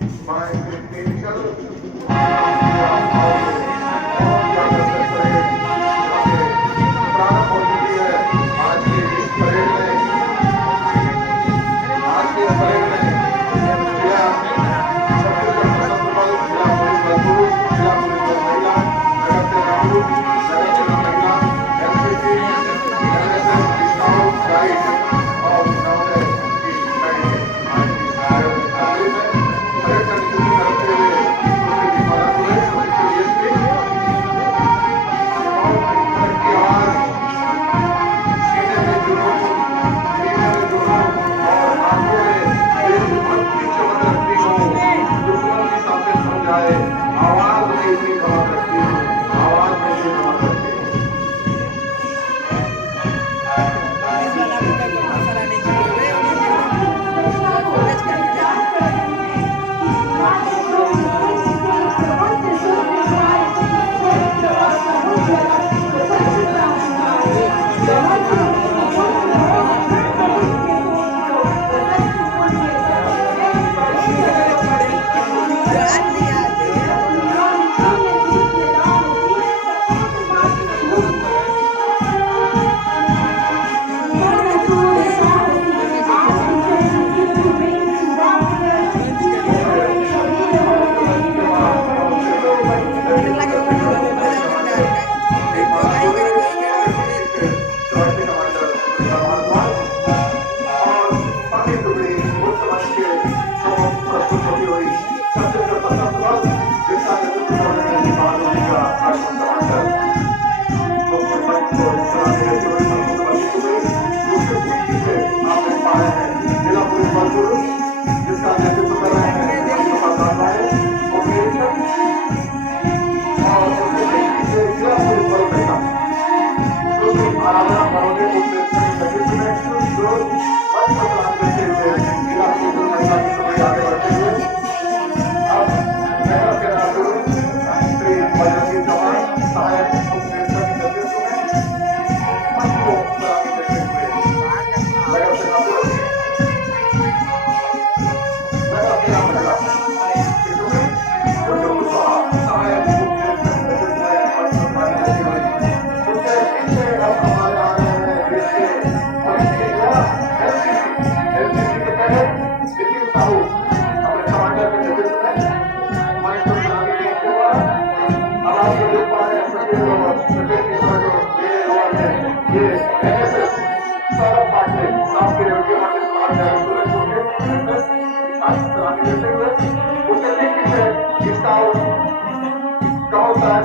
my spiritual और ज्यादा parade प्रारंभ हो चुकी है। आज की इस परेड में जिला छत्तीसगढ़ सशस्त्र बल, जिला पुलिस बल पुरुष, जिला पुलिस बल महिला, नगर सेना पुरुष, नगर सेना महिला, एनसीसी, एनएसएस, स्काउट गाइड और नवोदय की कई आज की कार्यक्रम में परेड का नेतृत्व करते हुए उसके दीपाला पुलिस डीएसपी की आवाज सीने में जुनून और आंखों में देशभक्ति चमक रखती हो, दुश्मन की सामने समझाए, आवाज में इतनी धमक रखती हो, आवाज में इतनी धमक रखती हो।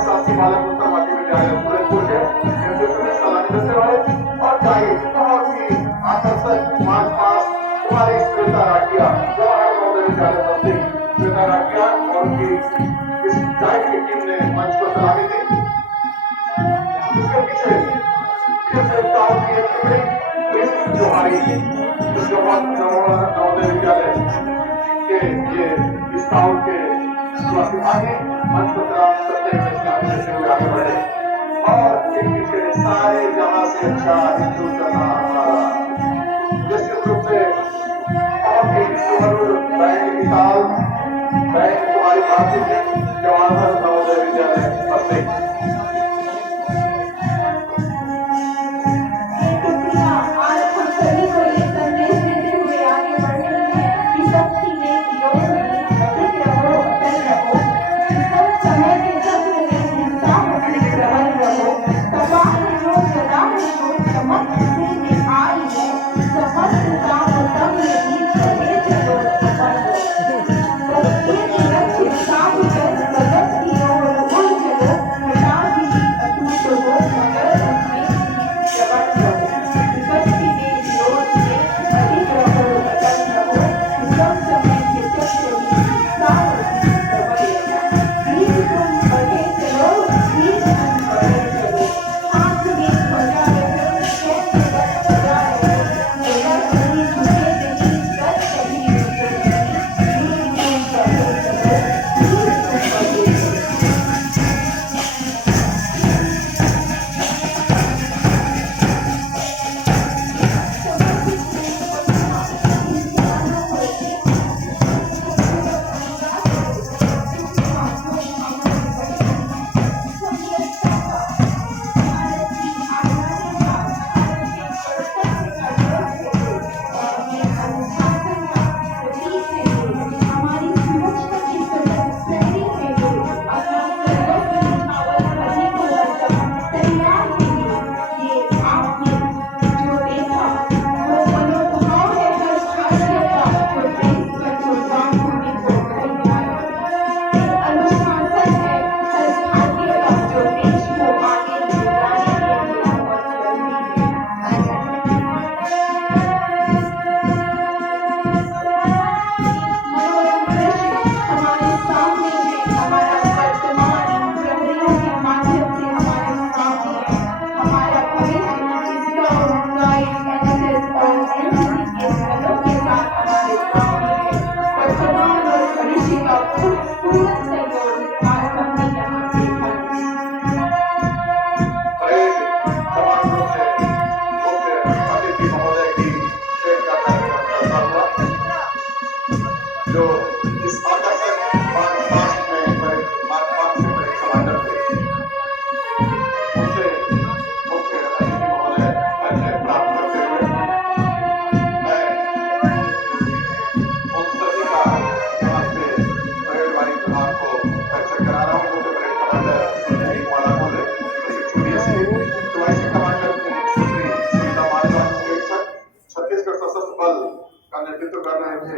शासकीय बालक उच्च माध्यमिक विद्यालय सूरजपुर के नेतृत्व में सलामी देते रहे और गाइड बहुत ही आकर्षक मार्च पास हमारी श्वेता राठिया जवाहर नवोदय विद्यालय बस्ती श्वेता राठिया और उनकी इस गाइड की टीम ने मंच को सलामी दी। इसके पीछे संस्थाओं की एक टुकड़ी जोहारी जवाहर नवोदय विद्यालय के ये स्काउट के प्रतिभागी मंच को आगे बढ़े और एक पीछे सारे जहां से अच्छा हिंदू चलना हमारा निश्चित रूप से बहुत ही बैंक विशाल बैंक तुम्हारी बातचीत है जवाहर नवोदय विद्यालय बस्ती। Come on.